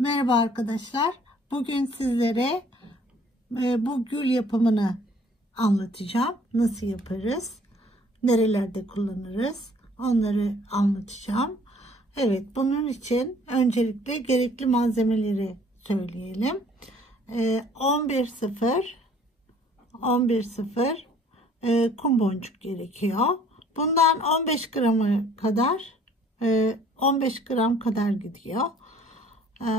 Merhaba arkadaşlar. Bugün sizlere bu gül yapımını anlatacağım. Nasıl yaparız? Nerelerde kullanırız? Onları anlatacağım. Evet, bunun için öncelikle gerekli malzemeleri söyleyelim. 11.0 kum boncuk gerekiyor. Bundan 15 gramı kadar 15 gram kadar gidiyor.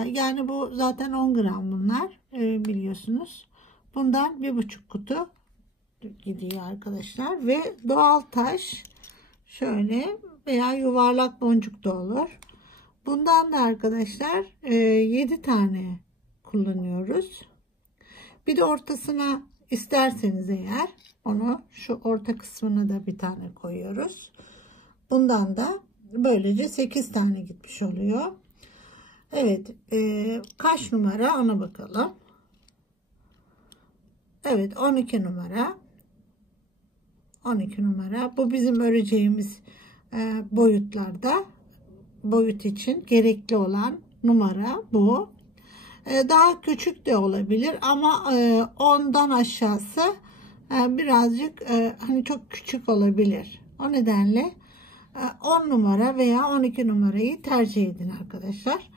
Yani bu zaten 10 gram bunlar, biliyorsunuz. Bundan 1,5 kutu gidiyor arkadaşlar. Ve doğal taş şöyle veya yuvarlak boncuk da olur. Bundan da arkadaşlar 7 tane kullanıyoruz. Bir de ortasına isterseniz eğer onu şu orta kısmına da bir tane koyuyoruz. Bundan da böylece 8 tane gitmiş oluyor. Evet, kaç numara ona bakalım. Evet, 12 numara. 12 numara. Bu bizim öreceğimiz boyutlarda, boyut için gerekli olan numara bu. Daha küçük de olabilir ama 10'dan aşağısı birazcık hani çok küçük olabilir. O nedenle 10 numara veya 12 numarayı tercih edin arkadaşlar.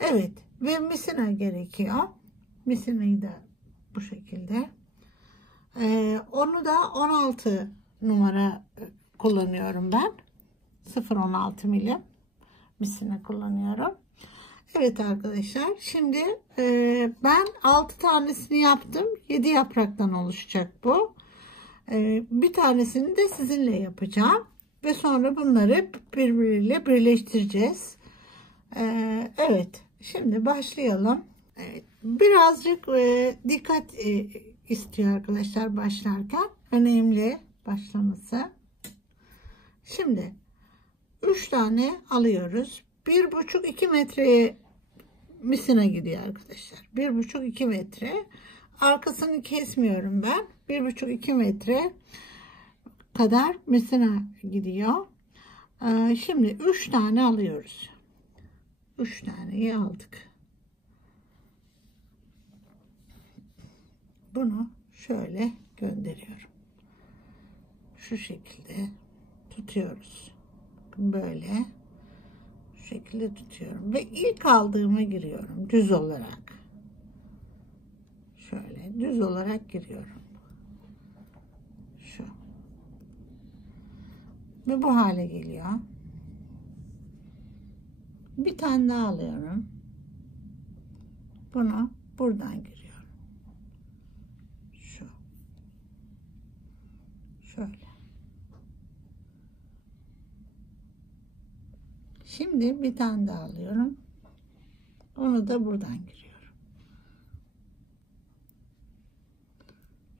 Evet, ve misina gerekiyor. Misinayı da bu şekilde. Onu da 16 numara kullanıyorum ben. 0,16 milim misina kullanıyorum. Evet arkadaşlar, şimdi ben 6 tanesini yaptım. 7 yapraktan oluşacak bu. Bir tanesini de sizinle yapacağım. Ve sonra bunları birbiriyle birleştireceğiz. Evet, şimdi başlayalım. Evet, birazcık dikkat istiyor arkadaşlar başlarken. Önemli başlaması. Şimdi 3 tane alıyoruz. 1,5-2 metreye misina gidiyor arkadaşlar. 1,5-2 metre. Arkasını kesmiyorum ben. 1,5-2 metre kadar misina gidiyor. Şimdi 3 tane alıyoruz. 3 taneyi aldık. Bunu şöyle gönderiyorum. Şu şekilde tutuyoruz. Böyle şu şekilde tutuyorum ve ilk aldığıma giriyorum düz olarak. Şöyle düz olarak giriyorum. Şu. Ve bu hale geliyor. Bir tane daha alıyorum. Bunu buradan giriyorum. Şu. Şöyle. Şimdi bir tane daha alıyorum. Onu da buradan giriyorum.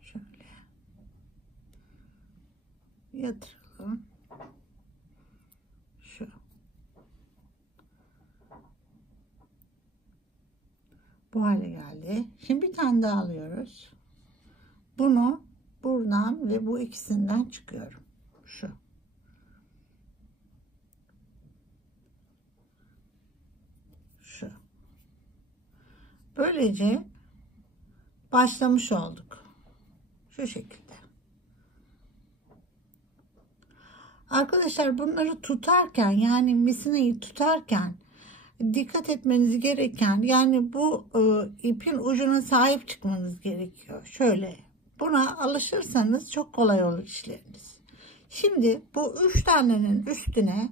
Şöyle. Yatıralım. Şu. Bu hale geldi. Şimdi bir tane daha alıyoruz. Bunu buradan ve bu ikisinden çıkıyorum. Şu. Şu. Böylece başlamış olduk. Şu şekilde. Arkadaşlar bunları tutarken, yani misinayı tutarken dikkat etmeniz gereken, yani bu ipin ucuna sahip çıkmanız gerekiyor. Şöyle buna alışırsanız çok kolay olur işleriniz. Şimdi bu 3 tanenin üstüne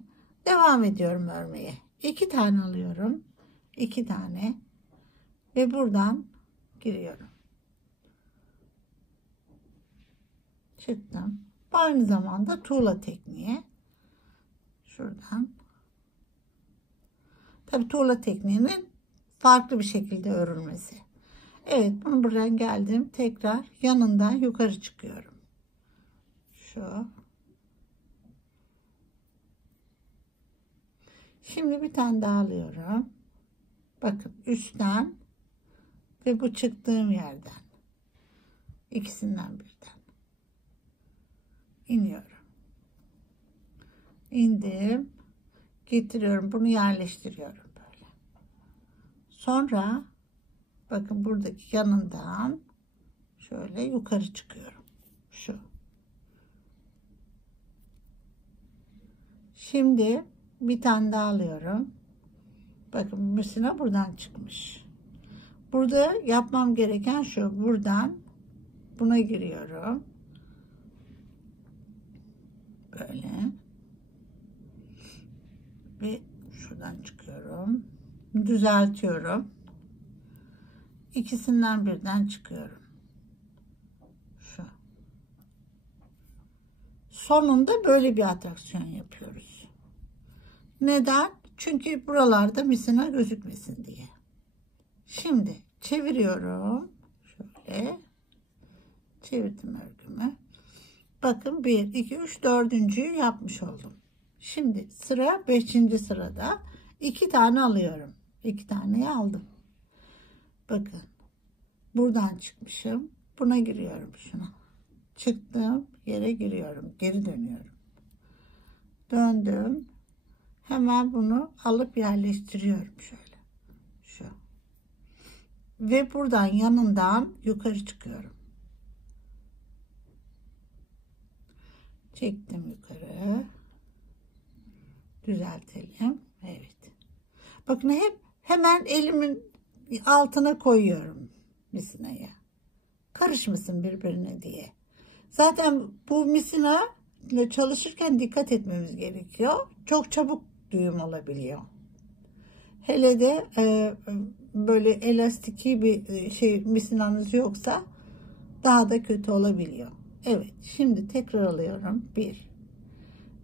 devam ediyorum örmeye. 2 tane alıyorum. 2 tane ve buradan giriyorum. Çıktım. Aynı zamanda tuğla tekniği. Şuradan. Tabii tuğla tekniğinin farklı bir şekilde örülmesi. Evet, bunu buradan geldim. Tekrar yanından yukarı çıkıyorum. Şu. Şimdi bir tane daha alıyorum. Bakın üstten ve bu çıktığım yerden. İkisinden birden. İniyorum. İndim. Getiriyorum. Bunu yerleştiriyorum böyle. Sonra bakın buradaki yanından şöyle yukarı çıkıyorum. Şu. Şimdi bir tane daha alıyorum. Bakın misina buradan çıkmış. Burada yapmam gereken şu. Buradan buna giriyorum. Böyle. Ve şuradan çıkıyorum. Düzeltiyorum. İkisinden birden çıkıyorum. Şu. Sonunda böyle bir atraksiyon yapıyoruz. Neden? Çünkü buralarda misina gözükmesin diye. Şimdi çeviriyorum. Şöyle. Çevirdim örgümü. Bakın 1, 2, 3, 4.'yü yapmış oldum. Şimdi sıra 5. sırada 2 tane alıyorum. 2 taneyi aldım. Bakın. Buradan çıkmışım. Buna giriyorum şuna. Çıktım. Yere giriyorum. Geri dönüyorum. Döndüm. Hemen bunu alıp yerleştiriyorum şöyle. Şu. Ve buradan yanından yukarı çıkıyorum. Çektim yukarı. Düzeltelim. Evet. Bakın hemen elimin altına koyuyorum misinayı. Karışmasın birbirine diye. Zaten bu misina ile çalışırken dikkat etmemiz gerekiyor. Çok çabuk düğüm olabiliyor. Hele de böyle elastiki bir misinanız yoksa daha da kötü olabiliyor. Evet, şimdi tekrar alıyorum. 1.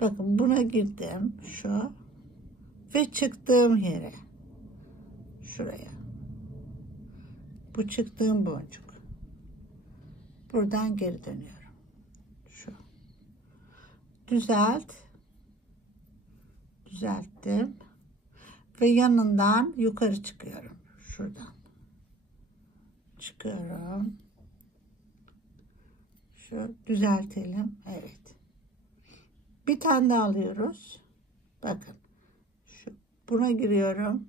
Bakın buna girdim şu ve çıktığım yere, şuraya. Bu çıktığım boncuk. Buradan geri dönüyorum. Şu. Düzelttim ve yanından yukarı çıkıyorum. Şuradan çıkıyorum. Şu düzeltelim. Evet. Bir tane daha alıyoruz. Bakın. Buna giriyorum.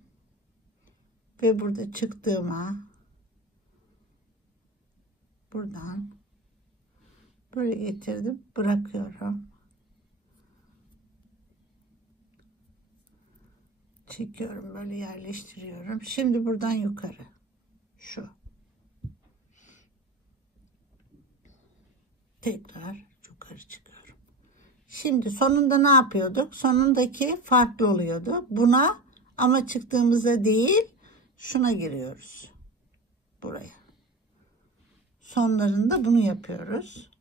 Ve burada çıktığıma buradan böyle getirdim. Bırakıyorum. Çekiyorum. Böyle yerleştiriyorum. Şimdi buradan yukarı. Şu. Tekrar yukarı çıkıyorum. Şimdi sonunda ne yapıyorduk? Sonundaki farklı oluyordu. Buna ama çıktığımızda değil, şuna giriyoruz. Buraya. Sonlarında bunu yapıyoruz.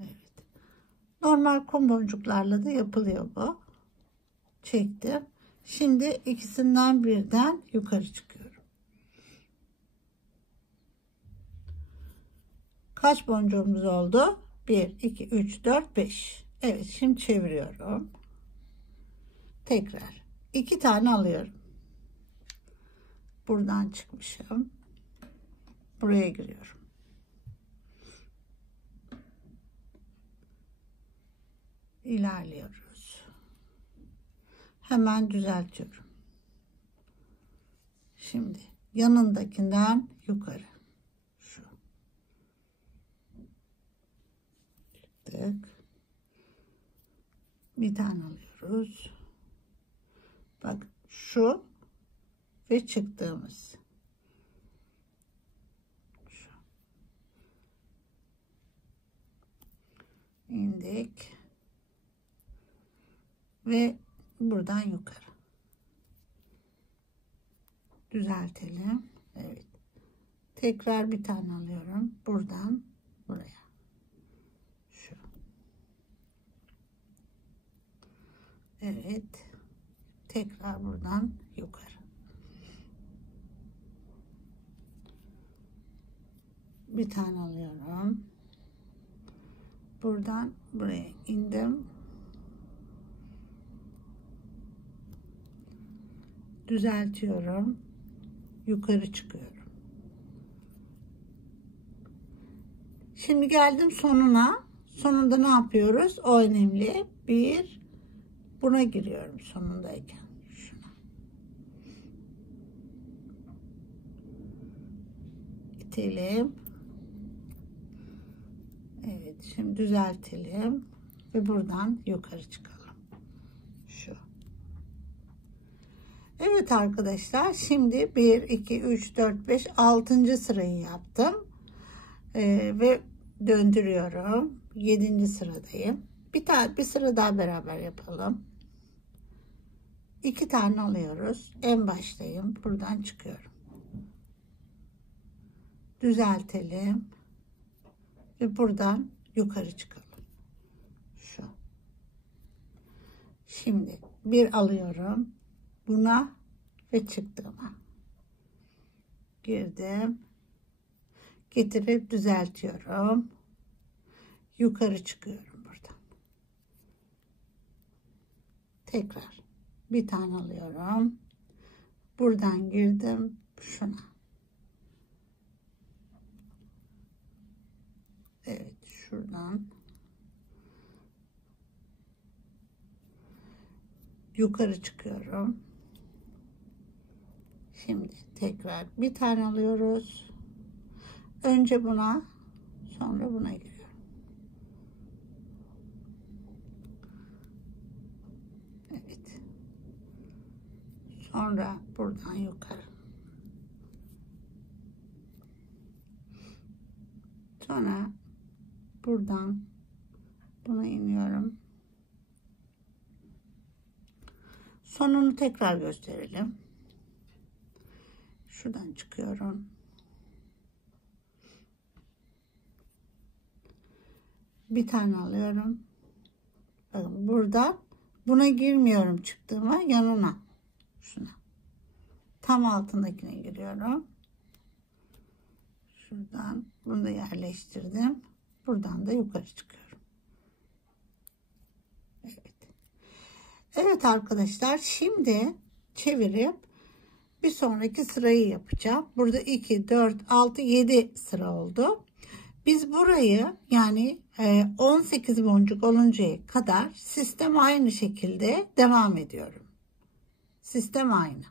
Evet. Normal kum boncuklarla da yapılıyor bu. Çektim. Şimdi ikisinden birden yukarı çıkıyorum. Kaç boncuğumuz oldu? 1, 2, 3, 4, 5. Evet, şimdi çeviriyorum. Tekrar 2 tane alıyorum. Buradan çıkmışım. Buraya giriyorum. İlerliyoruz. Hemen düzeltiyorum. Şimdi yanındakinden yukarı. Şu. Çıktık. Bir tane alıyoruz. Bak şu ve çıktığımız. Şu. İndik. Ve buradan yukarı. Düzeltelim. Evet. Tekrar bir tane alıyorum. Buradan buraya. Şu. Evet. Tekrar buradan yukarı. Bir tane alıyorum. Buradan buraya indim. Düzeltiyorum. Yukarı çıkıyorum. Şimdi geldim sonuna. Sonunda ne yapıyoruz? O önemli. Bir, buna giriyorum sonundayken. Şuna. İtelim. Evet, şimdi düzeltelim ve buradan yukarı çıkalım. Şu. Evet arkadaşlar, şimdi 1 2 3 4 5 6. sırayı yaptım. Ve döndürüyorum. 7. sıradayım. Bir sıra daha beraber yapalım. 2 tane alıyoruz. En baştayım. Buradan çıkıyorum. Düzeltelim. Ve buradan yukarı çıkalım. Şu. Şimdi bir alıyorum. Buna ve çıktığıma. Girdim. Getirip düzeltiyorum. Yukarı çıkıyorum buradan. Tekrar bir tane alıyorum. Buradan girdim şuna. Evet, şuradan yukarı çıkıyorum. Şimdi tekrar bir tane alıyoruz. Önce buna, sonra buna giriyorum. Evet. Sonra buradan yukarı. Sonra buradan buna iniyorum. Sonunu tekrar gösterelim. Şuradan çıkıyorum. Bir tane alıyorum. Bakın burada buna girmiyorum, çıktığıma yanına. Şuna. Tam altındakine giriyorum. Şuradan bunu da yerleştirdim. Buradan da yukarı çıkıyorum. Evet. Evet arkadaşlar, şimdi çevirip bir sonraki sırayı yapacağım. Burada 2, 4, 6, 7 sıra oldu. Biz burayı yani 18 boncuk oluncaya kadar sistem aynı şekilde devam ediyorum. Sistem aynı.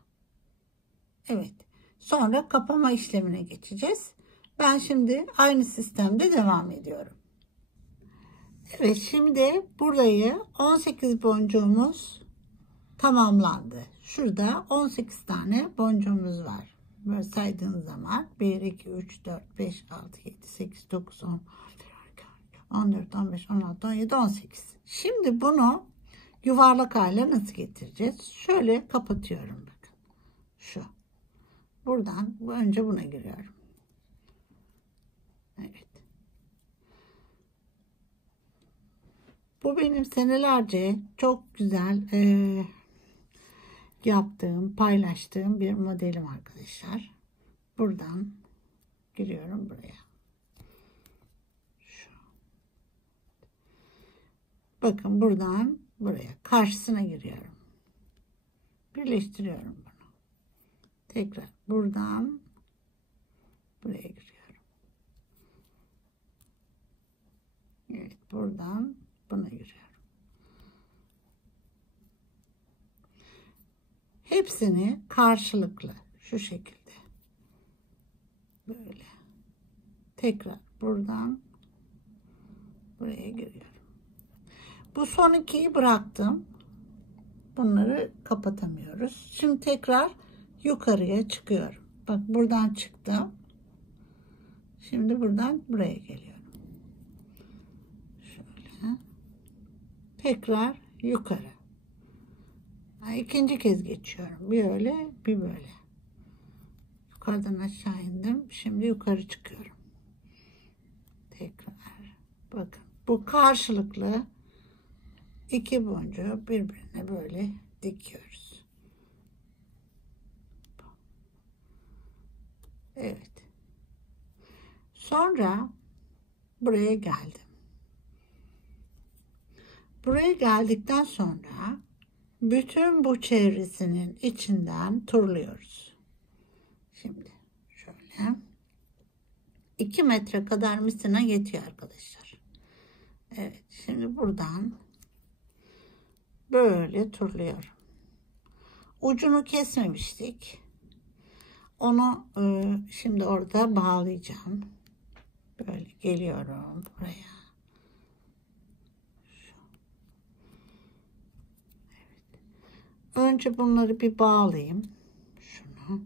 Evet. Sonra kapama işlemine geçeceğiz. Ben şimdi aynı sistemde devam ediyorum. Evet, şimdi burayı 18 boncuğumuz tamamlandı. Şurada 18 tane boncuğumuz var. Böyle saydığınız zaman 1, 2, 3, 4, 5, 6, 7, 8, 9, 10, 14, 15, 16, 17, 18. Şimdi bunu yuvarlak hale nasıl getireceğiz? Şöyle kapatıyorum bakın. Şu. Buradan önce buna giriyorum. Evet. Bu benim senelerce çok güzel yaptığım, paylaştığım bir modelim arkadaşlar. Buradan giriyorum buraya. Şu. Bakın buradan buraya, karşısına giriyorum. Birleştiriyorum bunu. Tekrar buradan buraya giriyorum. Evet, buradan buna giriyorum. Hepsini karşılıklı şu şekilde. Böyle. Tekrar buradan buraya giriyorum. Bu son ikiyi bıraktım. Bunları kapatamıyoruz. Şimdi tekrar yukarıya çıkıyorum. Bak, buradan çıktım. Şimdi buradan buraya geliyorum. Şöyle. Tekrar yukarı. İkinci kez geçiyorum. Bir öyle, bir böyle. Yukarıdan aşağı indim. Şimdi yukarı çıkıyorum. Tekrar. Bakın. Bu karşılıklı iki boncuğu birbirine böyle dikiyoruz. Evet. Sonra buraya geldim. Buraya geldikten sonra bütün bu çevresinin içinden turluyoruz. Şimdi şöyle 2 metre kadar misina yetiyor arkadaşlar. Evet, şimdi buradan böyle turluyorum. Ucunu kesmemiştik. Onu şimdi orada bağlayacağım. Böyle geliyorum buraya. Evet. Önce bunları bir bağlayayım. Şunu.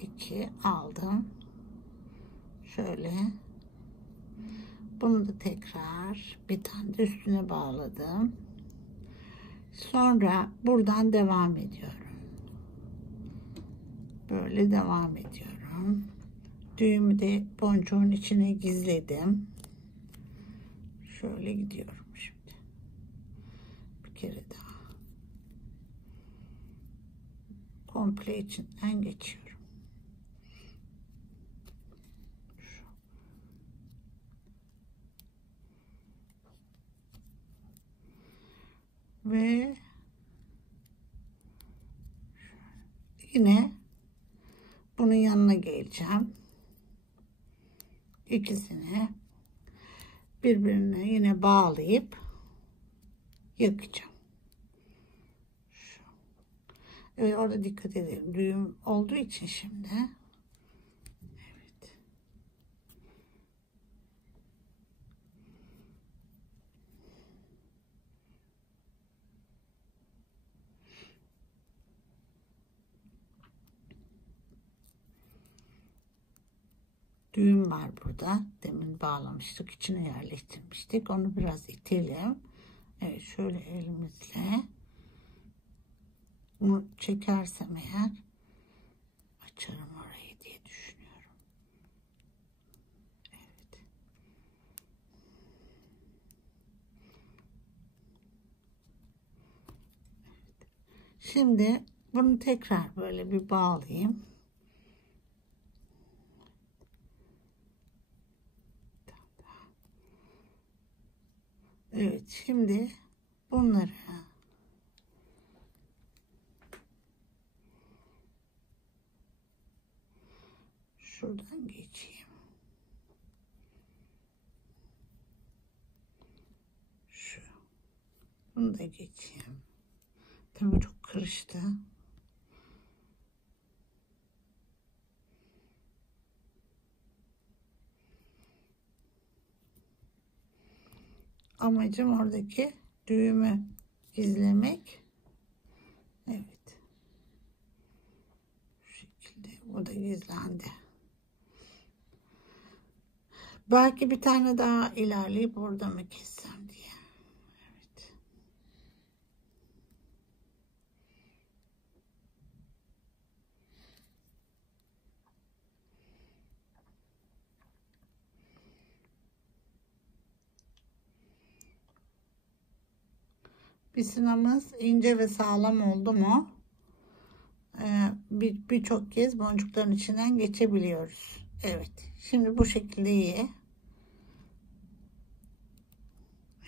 2 aldım. Şöyle. Bunu da tekrar bir tane de üstüne bağladım. Sonra buradan devam ediyorum. Böyle devam ediyorum. Düğümü de boncuğun içine gizledim. Şöyle gidiyorum şimdi. Bir kere daha. Komple içinden geçiyorum. Ve yine bunun yanına geleceğim. İkisini birbirine yine bağlayıp yakacağım. Şu. Evet, orada dikkat edelim. Düğüm olduğu için şimdi. Evet. Düğüm var burada. Demin bağlamıştık. İçine yerleştirmiştik. Onu biraz itelim. Evet, şöyle elimizle bunu çekersem eğer açarım orayı diye düşünüyorum. Evet. Şimdi bunu tekrar böyle bir bağlayayım. Evet, şimdi bunları şuradan geçeyim. Şu. Bunu da geçeyim. Tabii çok karıştı. Amacım oradaki düğümü izlemek. Evet. Şu şekilde. O da gizlendi. Belki bir tane daha ilerleyip orada mı kessem diye. Evet. Bisinamız ince ve sağlam oldu mu? Birçok kez boncukların içinden geçebiliyoruz. Evet. Şimdi bu şekilde iyi.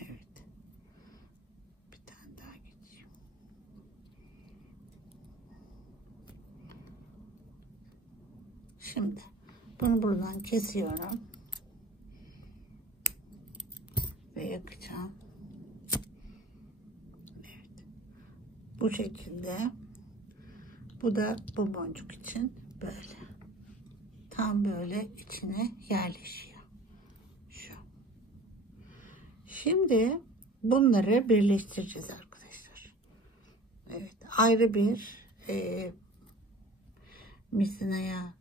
Evet. Bir tane daha geçeyim. Şimdi bunu buradan kesiyorum ve yakacağım. Evet. Bu şekilde. Bu da bu boncuk için böyle. Tam böyle içine yerleşiyor. Şu. Şimdi bunları birleştireceğiz arkadaşlar. Evet. Ayrı bir misinaya,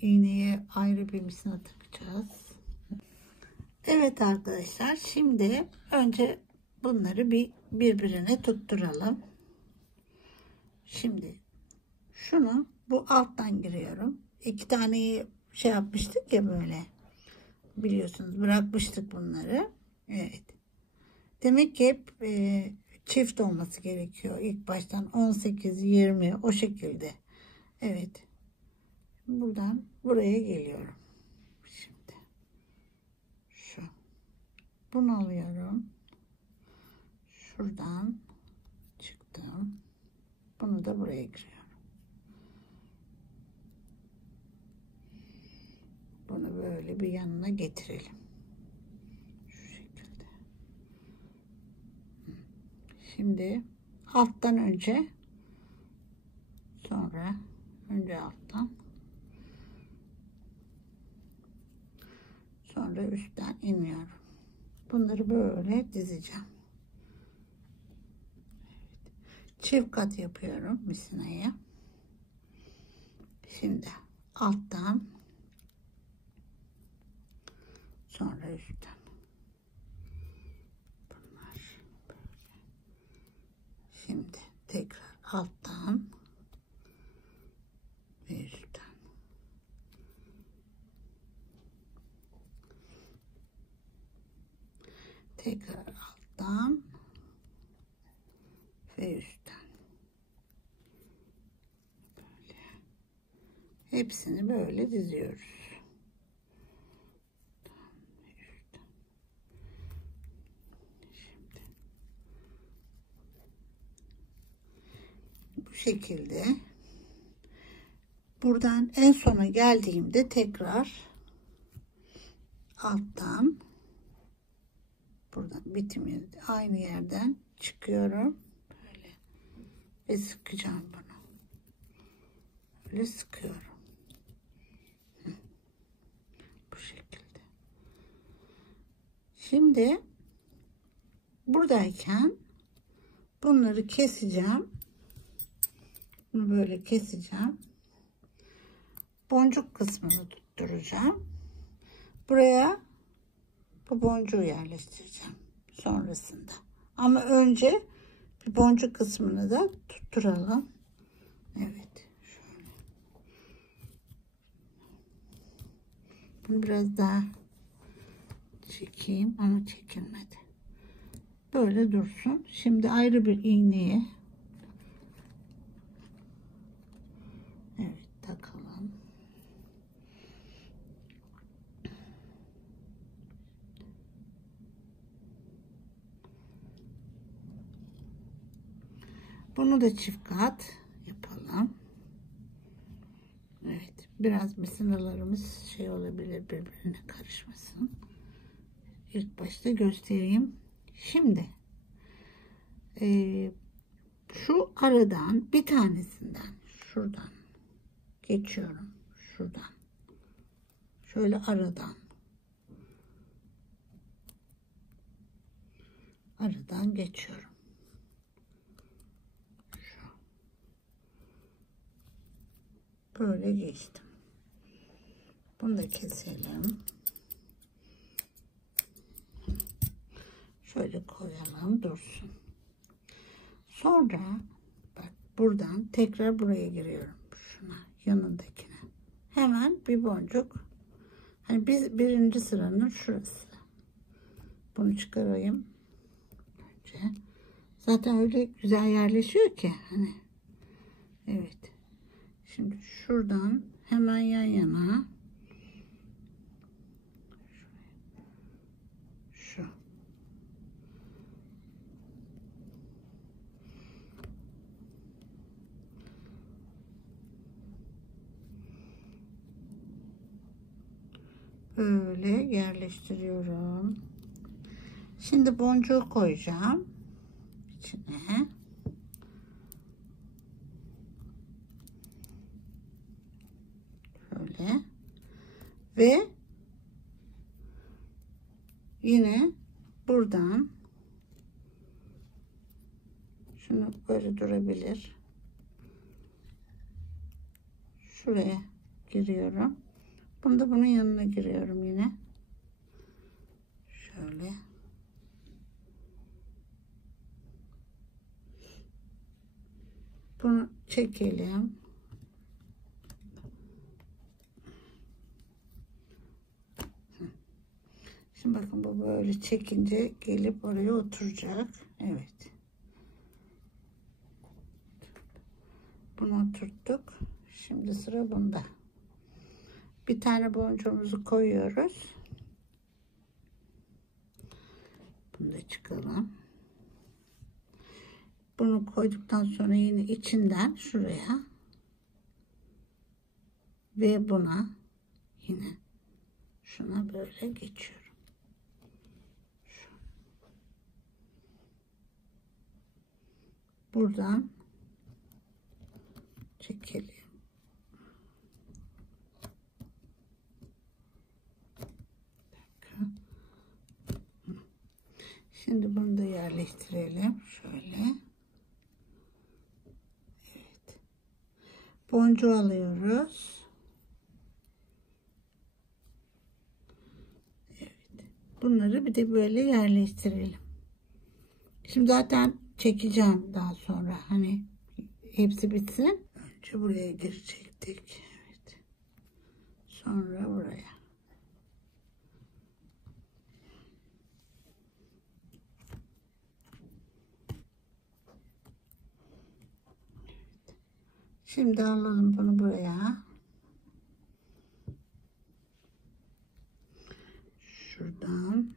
iğneye ayrı bir misina takacağız. Evet arkadaşlar, şimdi önce bunları birbirine tutturalım. Şimdi şunu bu alttan giriyorum. 2 taneyi şey yapmıştık ya, böyle biliyorsunuz, bırakmıştık bunları. Evet. Demek ki hep çift olması gerekiyor. İlk baştan 18, 20 o şekilde. Evet. Buradan buraya geliyorum. Şimdi şu. Bunu alıyorum. Şuradan çıktım. Bunu da buraya giriyorum. Bunu böyle bir yanına getirelim. Şu şekilde. Şimdi alttan önce, sonra önce alttan, sonra üstten iniyorum. Bunları böyle dizeceğim. Çift kat yapıyorum misinayı. Şimdi alttan, sonra üstten. Bunlar böyle. Şimdi tekrar alttan ve üstten. Tekrar alttan ve üstten. Böyle. Hepsini böyle diziyoruz. Bu şekilde buradan en sona geldiğimde tekrar alttan, buradan bitimi aynı yerden çıkıyorum böyle ve sıkacağım bunu. Böyle sıkıyorum. Bu şekilde. Şimdi buradayken bunları keseceğim. Bunu böyle keseceğim. Boncuk kısmını tutturacağım. Buraya bu boncuğu yerleştireceğim sonrasında. Ama önce bir boncuk kısmını da tutturalım. Evet. Şöyle. Bunu biraz daha çekeyim ama çekilmedi. Böyle dursun. Şimdi ayrı bir iğneye, evet, takalım. Bunu da çift kat yapalım. Evet, biraz misinalarımız şey olabilir, birbirine karışmasın. İlk başta göstereyim. Şimdi şu aradan bir tanesinden, şuradan geçiyorum. Şuradan. Şöyle aradan geçiyorum. Böyle geçtim. Bunu da keselim. Şöyle koyalım dursun. Sonra bak buradan tekrar buraya giriyorum. Şuna, yanındakine. Hemen bir boncuk. Hani birinci sıranın şurası. Bunu çıkarayım. Önce. Zaten öyle güzel yerleşiyor ki. Hani. Evet. Şimdi şuradan hemen yan yana. Şu. Böyle yerleştiriyorum. Şimdi boncuğu koyacağım içine. Şöyle. Ve yine buradan şunu böyle durabilir. Şuraya giriyorum. Bunu da bunun yanına giriyorum yine. Şöyle. Bunu çekelim. Şimdi bakın bu böyle çekince gelip oraya oturacak. Evet. Bunu oturttuk. Şimdi sıra bunda. Bir tane boncuğumuzu koyuyoruz. Bunu da çıkalım. Bunu koyduktan sonra yine içinden şuraya ve buna yine şuna böyle geçiyorum. buradan çekelim. Şimdi bunu da yerleştirelim. Şöyle. Evet. Boncuğu alıyoruz. Evet. Bunları bir de böyle yerleştirelim. Şimdi zaten çekeceğim daha sonra. Hani hepsi bitsin. Önce buraya girecektik. Evet. Sonra buraya. Şimdi alalım bunu buraya. Şuradan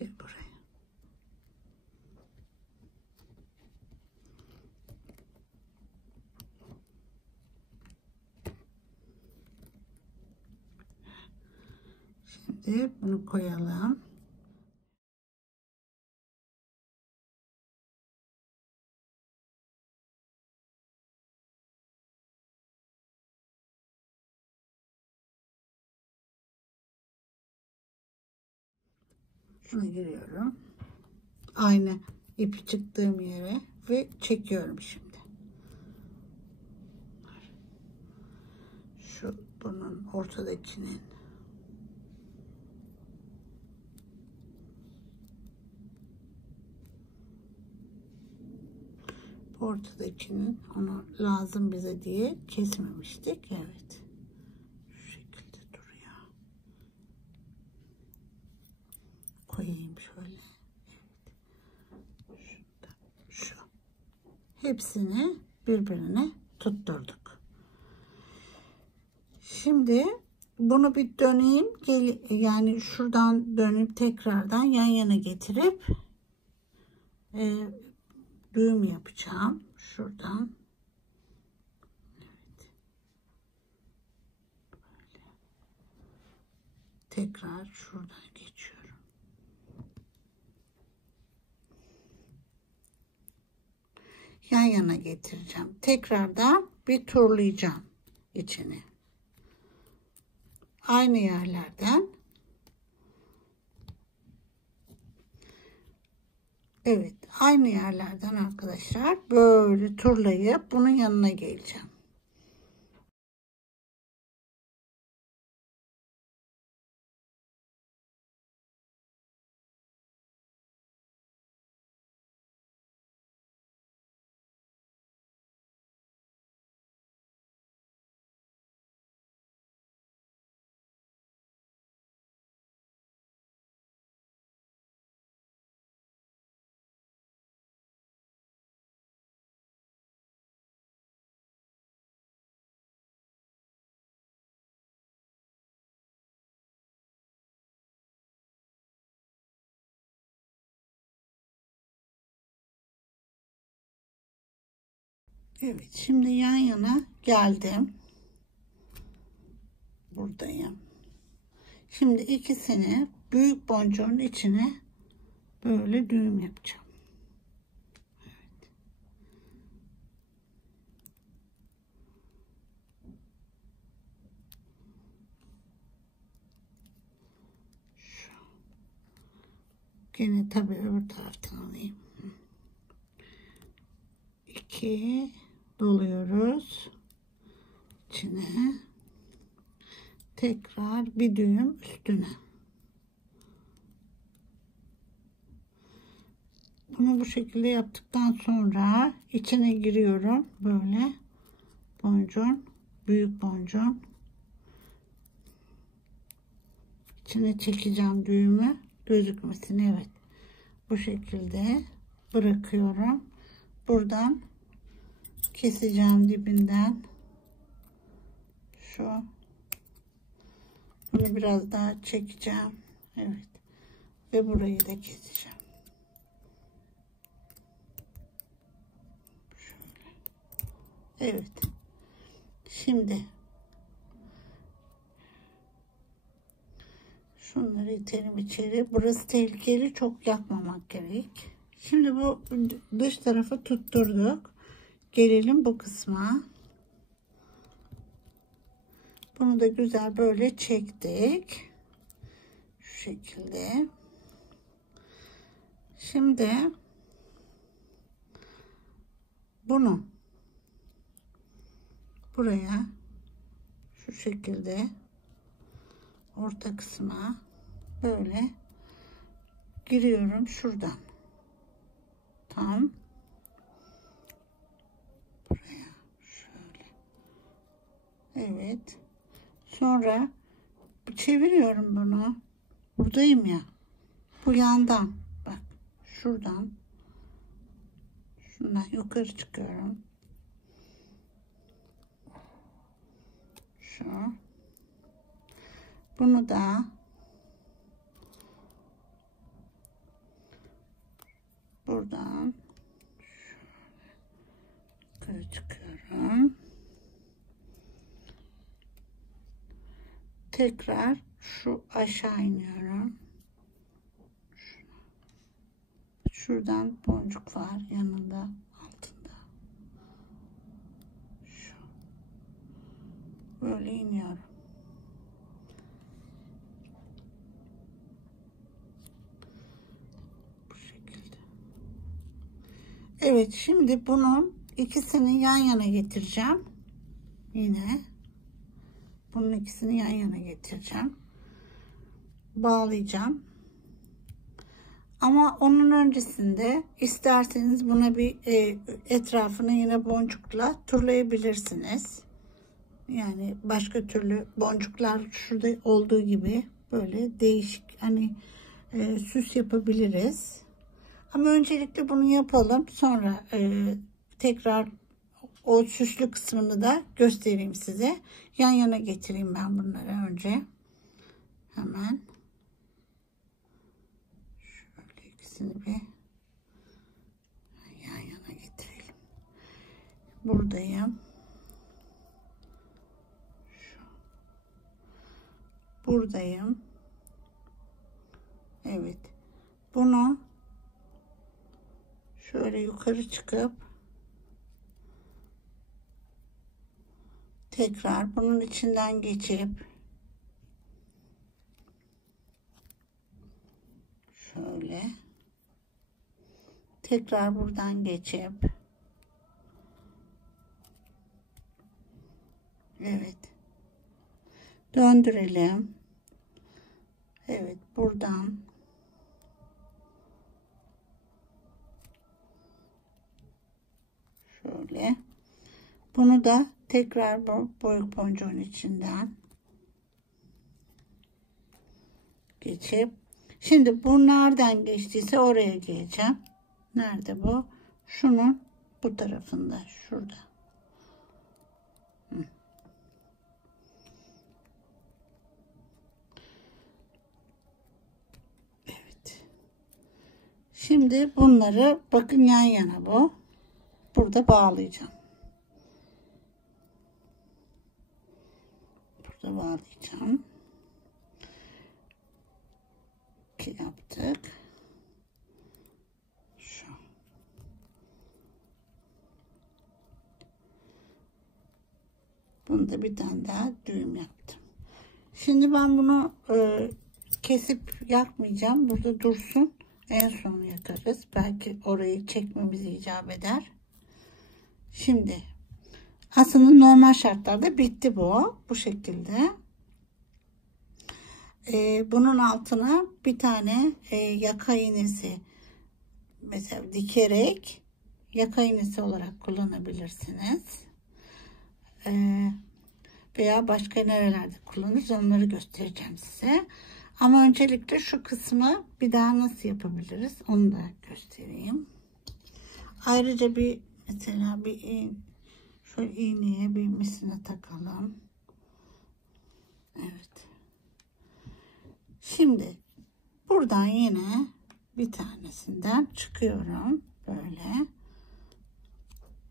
ve buraya. Şimdi bunu koyalım. Şuna giriyorum. Aynı ipi çıktığım yere ve çekiyorum şimdi. Şu bunun ortadakinin onu lazım bize diye kesmemiştik. Evet. Şu şekilde duruyor. Koyayım şöyle. Evet. Şu. Hepsini birbirine tutturduk. Şimdi bunu bir döneyim. Yani şuradan dönüp tekrardan yan yana getirip düğüm yapacağım. Şuradan. Evet. Böyle. Tekrar şuradan geçiyorum. Yan yana getireceğim. Tekrardan bir turlayacağım içini. Aynı yerlerden. Evet, aynı yerlerden arkadaşlar böyle turlayıp bunun yanına geleceğim. Evet, şimdi yan yana geldim. Buradayım. Şimdi ikisini büyük boncuğun içine böyle düğüm yapacağım. Evet. Şu. Gene tabii öbür taraftan alayım. 2 doluyoruz içine. Tekrar bir düğüm üstüne. Bunu bu şekilde yaptıktan sonra içine giriyorum. Böyle boncuğun, büyük boncuğun içine çekeceğim düğümü gözükmesini. Evet. Bu şekilde bırakıyorum. Buradan keseceğim dibinden. Şu. Bunu biraz daha çekeceğim. Evet. Ve burayı da keseceğim. Şöyle. Evet. Şimdi şunları itelim içeri. Burası tehlikeli. Çok yakmamak gerek. Şimdi bu dış tarafı tutturduk. Gelelim bu kısma. Bunu da güzel böyle çektik. Şu şekilde. Şimdi bunu buraya şu şekilde orta kısma böyle giriyorum şuradan. Tam buraya şöyle. Evet. Sonra çeviriyorum bunu. Buradayım ya. Bu yandan. Bak şuradan. Şundan yukarı çıkıyorum. Şu. Bunu da buradan şöyle yukarı çıkıyorum. Tekrar şu aşağı iniyorum. Şuradan boncuk var yanında, altında. Şu. Böyle iniyorum. Bu şekilde. Evet, şimdi bunun ikisini yan yana getireceğim. Yine bunun ikisini yan yana getireceğim. Bağlayacağım. Ama onun öncesinde isterseniz buna bir etrafını yine boncukla turlayabilirsiniz. Yani başka türlü boncuklar şurada olduğu gibi böyle değişik hani süs yapabiliriz. Ama öncelikle bunu yapalım. Sonra tekrar o süslü kısmını da göstereyim size. Yan yana getireyim ben bunları önce. Hemen. Şöyle ikisini bir yan yana getirelim. Buradayım. Buradayım. Evet. Bunu şöyle yukarı çıkıp tekrar bunun içinden geçip şöyle tekrar buradan geçip evet döndürelim. Evet, buradan şöyle bunu da tekrar bu boyuk boncuğun içinden geçip şimdi bu nereden geçtiyse oraya geleceğim. Nerede bu? Şunun bu tarafında, şurada. Evet. Şimdi bunları bakın yan yana bu. Burada bağlayacağım. Burada bağlayacağım. İki yaptık. Şu. Bunda bir tane daha düğüm yaptım. Şimdi ben bunu kesip yakmayacağım. Burada dursun. En son yakarız. Belki orayı çekmemiz icap eder. Şimdi aslında normal şartlarda bitti bu. Bu şekilde. Bunun altına bir tane yaka iğnesi mesela dikerek yaka iğnesi olarak kullanabilirsiniz. Veya başka nerelerde kullanırız onları göstereceğim size. Ama öncelikle şu kısmı bir daha nasıl yapabiliriz onu da göstereyim. Ayrıca bir mesela şöyle iğneye bir misine takalım. Evet. Şimdi buradan yine bir tanesinden çıkıyorum. Böyle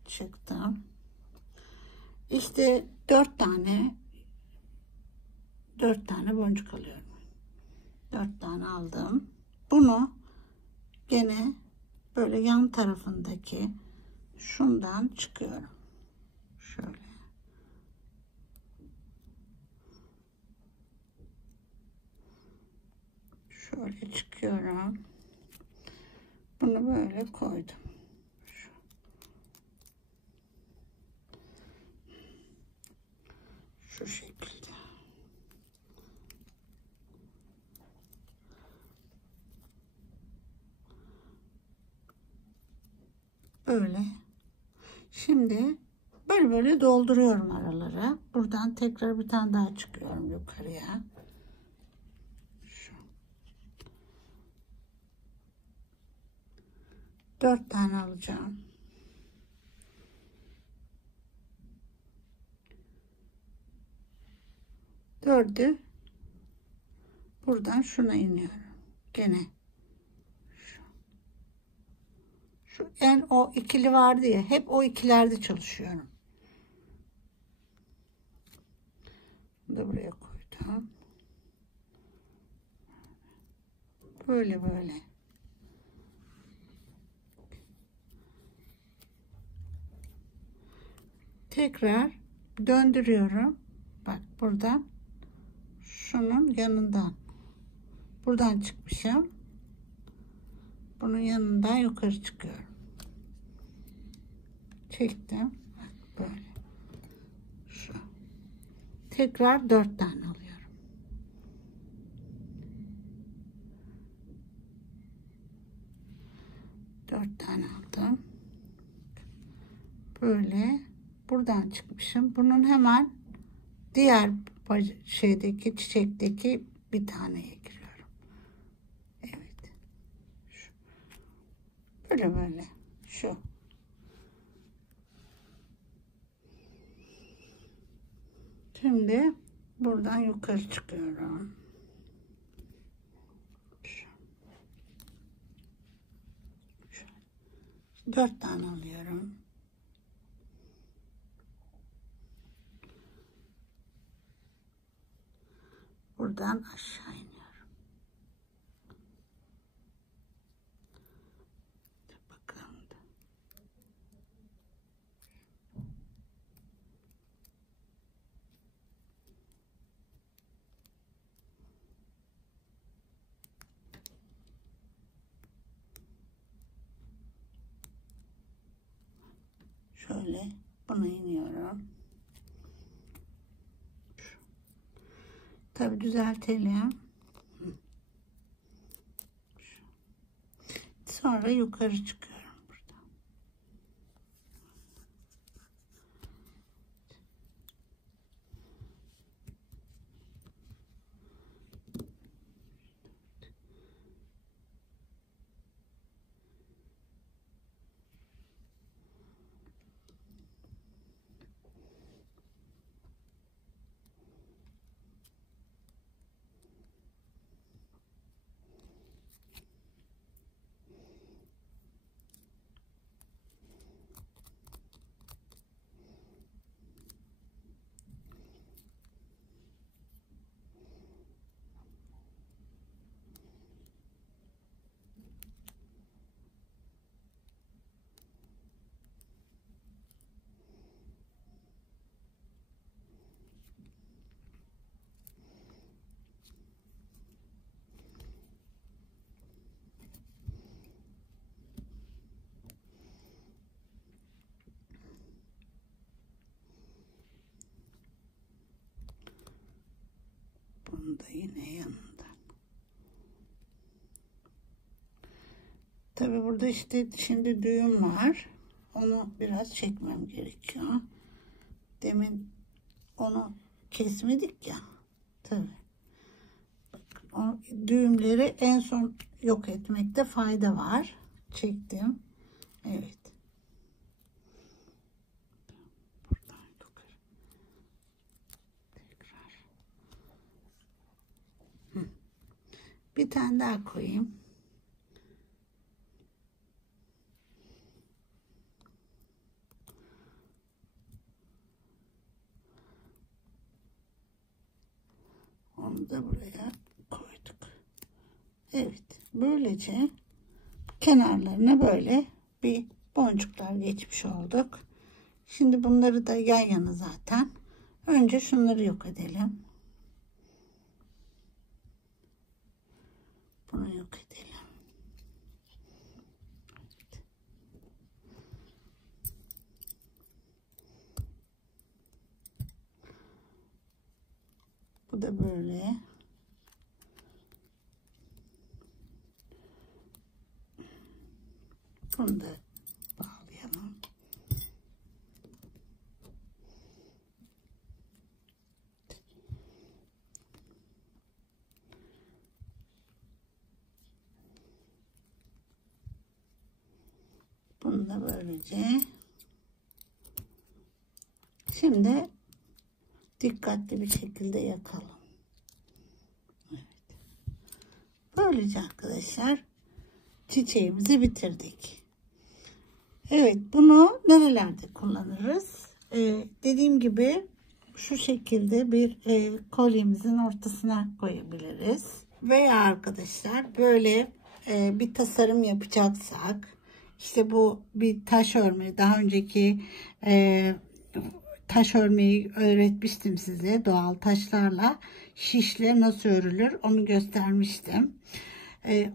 çıktım. İşte 4 tane boncuk alıyorum. 4 tane aldım. Bunu gene böyle yan tarafındaki şundan çıkıyorum. Şöyle. Şöyle çıkıyorum. Bunu böyle koydum. Şu şekilde. Böyle. Şimdi böyle dolduruyorum araları. Buradan tekrar bir tane daha çıkıyorum yukarıya. Şu. 4 tane alacağım. Dördü buradan şuna iniyorum. Gene. Şu en o ikili vardı ya, hep o ikilerde çalışıyorum. Bunu da buraya koydum. Böyle. Tekrar döndürüyorum. Bak buradan, şunun yanından. Buradan çıkmışım. Bunun yanından yukarı çıkıyorum. Çektim. Bak böyle. Şu. Tekrar 4 tane alıyorum. Dört tane aldım. Böyle buradan çıkmışım. Bunun hemen diğer şeydeki, çiçekteki bir taneye giriyorum. Evet. Şu. Böyle. Şu. Şimdi buradan yukarı çıkıyorum. Şu. 4 tane alıyorum. Buradan aşağı iniyorum. Bakalım da. Şöyle buna iniyorum. Tabi düzeltelim. Sonra yukarı çıkıyorum buradan. Bunu da yine yanından. Tabi burada işte şimdi düğüm var. Onu biraz çekmem gerekiyor. Demin onu kesmedik ya. Tabi. O düğümleri en son yok etmekte fayda var. Çektim. Evet. Buradan yukarı. Tekrar. Bir tane daha koyayım. Onu da buraya koyduk. Evet. Böylece kenarlarına böyle bir boncuklar geçmiş olduk. Şimdi bunları da yan yana zaten. Önce şunları yok edelim. Bunu yok edelim. Bu da böyle. Bunu da bağlayalım. Bunu da böylece. Şimdi dikkatli bir şekilde yakalım. Evet. Böylece arkadaşlar çiçeğimizi bitirdik. Evet, bunu nerelerde kullanırız? Dediğim gibi şu şekilde bir kolyemizin ortasına koyabiliriz. Veya arkadaşlar böyle bir tasarım yapacaksak, işte bu bir taş örme, daha önceki taş örmeyi öğretmiştim size. Doğal taşlarla şişle nasıl örülür onu göstermiştim.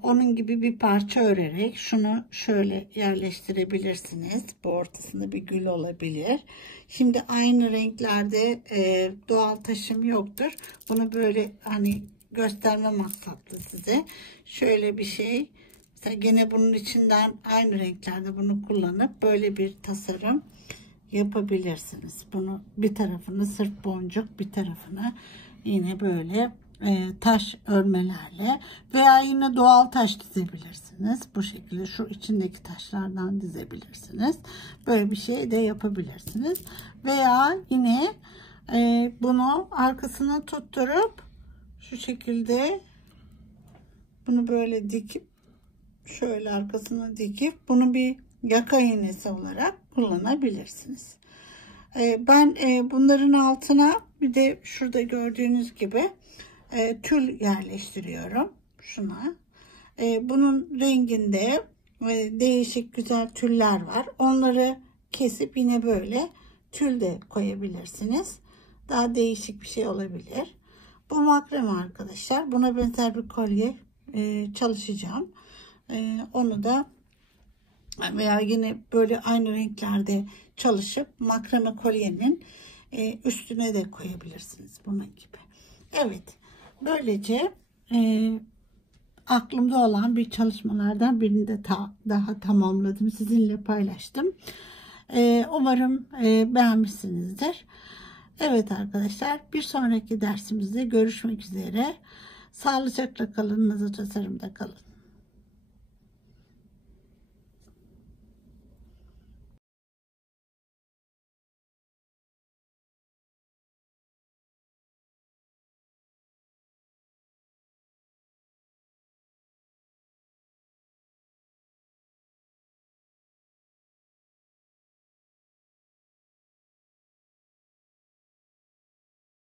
Onun gibi bir parça örerek şunu şöyle yerleştirebilirsiniz. Bu ortasında bir gül olabilir. Şimdi aynı renklerde doğal taşım yoktur. Bunu böyle hani gösterme maksatlı size. Şöyle bir şey. Mesela gene bunun içinden aynı renklerde bunu kullanıp böyle bir tasarım yapabilirsiniz. Bunu bir tarafını sırf boncuk, bir tarafını yine böyle taş örmelerle veya yine doğal taş dizebilirsiniz. Bu şekilde şu içindeki taşlardan dizebilirsiniz. Böyle bir şey de yapabilirsiniz. Veya yine bunu arkasına tutturup şu şekilde bunu böyle dikip şöyle arkasına dikip bunu bir yaka iğnesi olarak kullanabilirsiniz. Ben bunların altına bir de şurada gördüğünüz gibi tül yerleştiriyorum şuna. Bunun renginde değişik güzel tüller var. Onları kesip yine böyle tül de koyabilirsiniz. Daha değişik bir şey olabilir. Bu makreme arkadaşlar. Buna benzer bir kolye çalışacağım. Onu da veya yine böyle aynı renklerde çalışıp makrame kolyenin üstüne de koyabilirsiniz bunun gibi. Evet, böylece aklımda olan bir çalışmalardan birini de daha tamamladım, sizinle paylaştım. Umarım beğenmişsinizdir. Evet arkadaşlar, bir sonraki dersimizde görüşmek üzere. Sağlıcakla kalın, nazı tasarımda kalın.